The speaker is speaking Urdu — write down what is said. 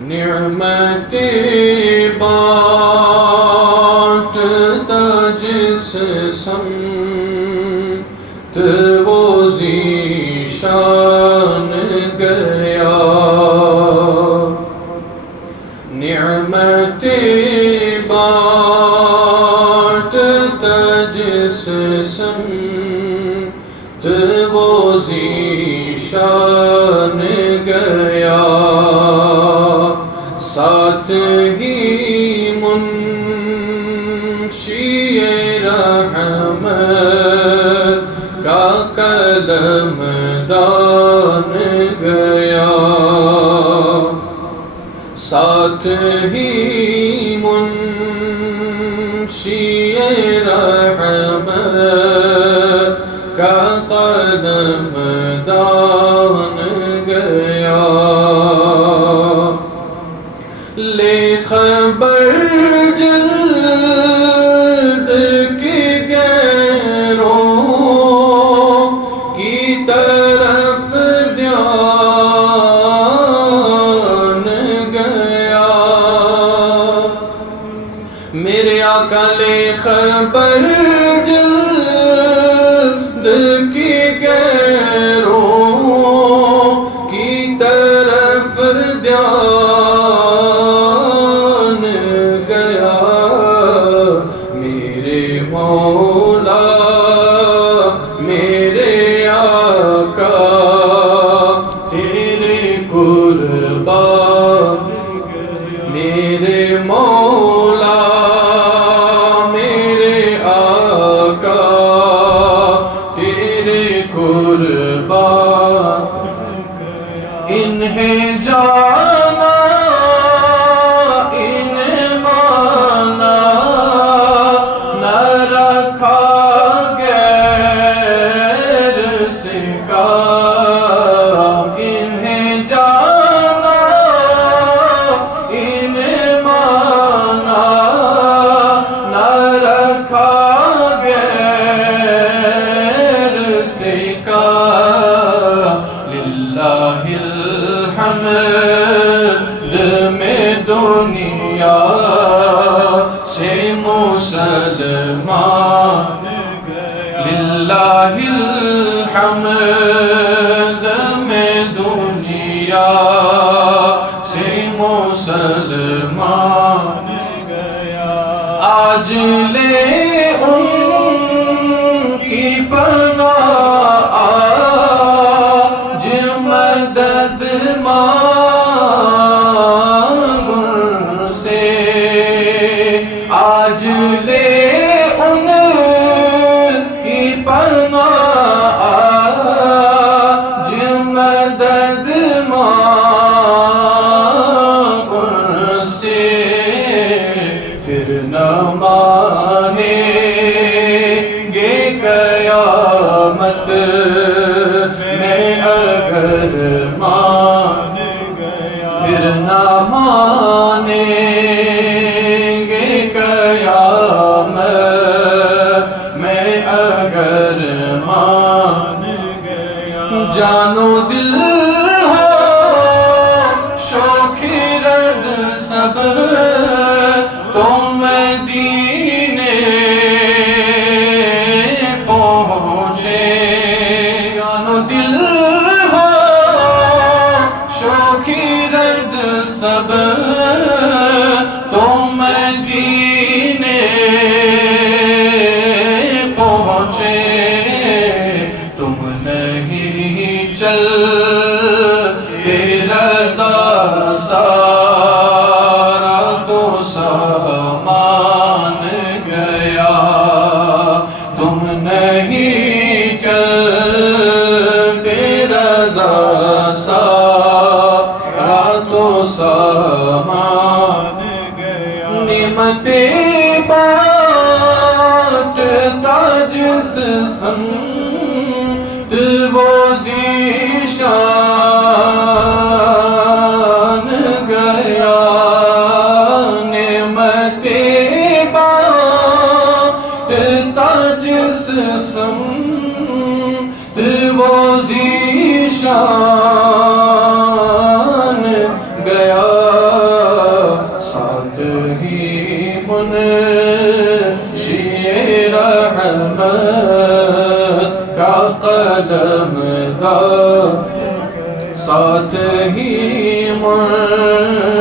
نعمتیں بانٹتا جس سمت وہ ذیشان گیا، نعمتیں بانٹتا جس سمت وہ ذیشان گیا، ساتھ ہی منشی رحمت کا قلم دان گیا، ساتھ ہی منشی رحمت کا قلم دان گیا، لے خبر جلد کی غیروں کی طرف دھیان گیا، میرے آقا لے خبر جلد کی غیروں کی طرف دھیان گیا، میرے مولا میرے آقا تیرے قربان، میرے مولا میرے آقا تیرے قربان، انہیں جانا انہیں مانا نہ رکھا غیر سے کام، انہیں جانا انہیں مانا نہ رکھا غیر سے کام، للہ الحمد میں دنیا سے مسلمان گیا، للہ الحمد میں دنیا سے مسلمان گیا، آج لے ان کی پناہ، آج مدد مانگ ان سے، آج لے ان کی پناہ، آج مدد مانگ ان سے، پھر نہ مانیں گے قیامت میں اگر مان گیا، پھر نہ مانیں گے قیامت میں اگر مان گیا، جانو دل ہو شوق رد سب تو مدینے پہنچے، جانو دل ہو شوق رد سب تو مدینے پہنچے، تم نہیں چلتے رضا سارا تو سامان گیا، تم نہیں چلتے رضا سارا تو سامان گیا، نعمتیں بانٹتا جس سمت وہ ذیشان گیا، نعمتیں بانٹتا جس سمت وہ ذیشان گیا، عالم دا ساتھ ہی مر